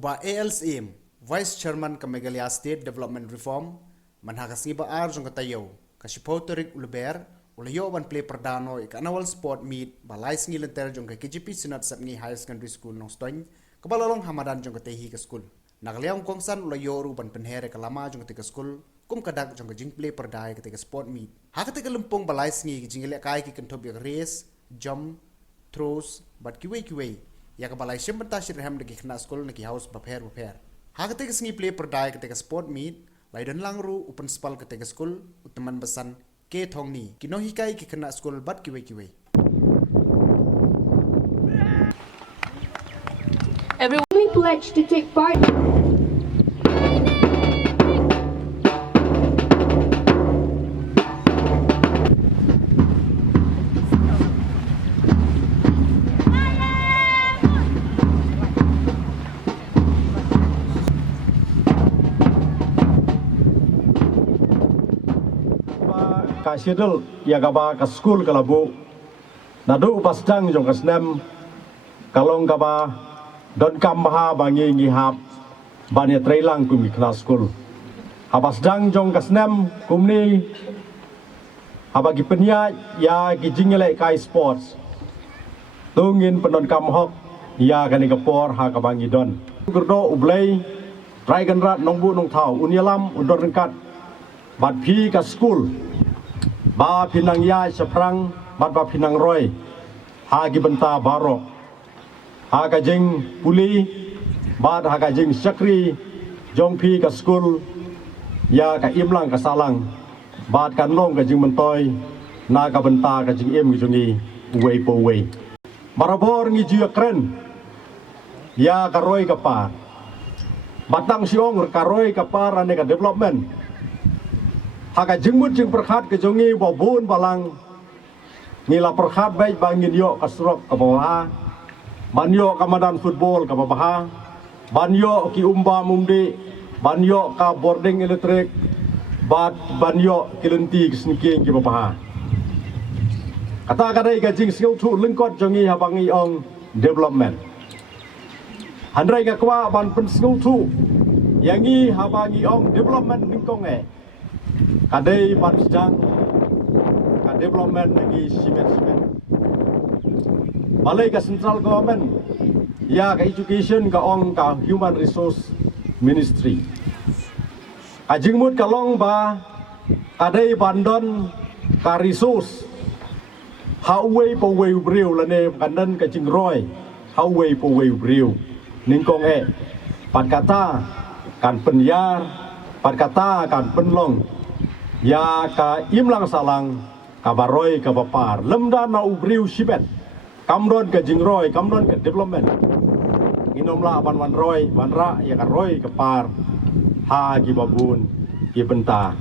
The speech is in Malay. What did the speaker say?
uba ALSM Vice Chairman ka Meghalaya State Development Reform manhakas iba arjong katayo kasipotorik ulber ulayo ban play perdano ik annual sport meet balai singilan ter jong ka KGP Sinat Sapngi Higher Secondary School nong stoin kabalolong hamadan jong katehi ka school nagaliang kongsan ulayo ru ban penhere kalama jong ka school kum kadak jong ka jing play perdai ka sport meet hakate ka lumpong balai singi jingile kai ki kantob yak race jump throws bat kiwe ya ka balai shembanta shirham de kina school na ki house baper hakate ka singi play perdai ka sport meet laidan langru upan spal ka school utman basan ke thongni kinohikai ki kena school bat kiwe Everyone pledge to take part. Kasidul ya kaba ka school kalabu nadu pasdang jong kasnem kalong kaba don kamha bangi ngihap banya trailang kumi kena school habasdang jong kasnem kumni habagi penya ya gijingele kai sports tungin pendon kamhok ya kani kapor ha kabangi don gerdo ublay dragon rat nongbu nong thau unyalam undor rengkat bat phi ka school ba pinang ya seprang bat ba pinang roy ha gibenta baro ha ka jing puli bat ha ka jing sakri jong phi ka school ya ka imlang ka salang bat kan long ka jing mentoy na ka benta ka jing im jungi wei po wei marabor ngi jiya kren ya ka roy ka pa batang siong ka roy ka pa ane ka development haka jengmut jeng perkhat ke jongi babun balang nila perkhat baik bangin yo kasrok ke bawah banyo kamadan football ke bawah banyo ki umba mumdi banyo ka boarding elektrik banyo kilenti kisniking ke bawah kata kadai gajing skill tu lengkot jongi habangi ong development handrai ka kwa ban pen skill tu yangi habangi ong development lingkong kadai ban sedang ka development lagi simen balai ka central government ya ka education ka ong ka human resource ministry ajingmut kalong ba kadai bandon ka resource hawei po wei briu lane kandan ka jingroy hawei po wei briu ningkong pat kata kan penyar pat kata kan penlong ya ka imlang salang kabaroy kabapar lemda na ubriu sibet kamron ka jingroy kamron ka development inomla ban wan roy wanra ya ka roy kapar ha gi babun gi benta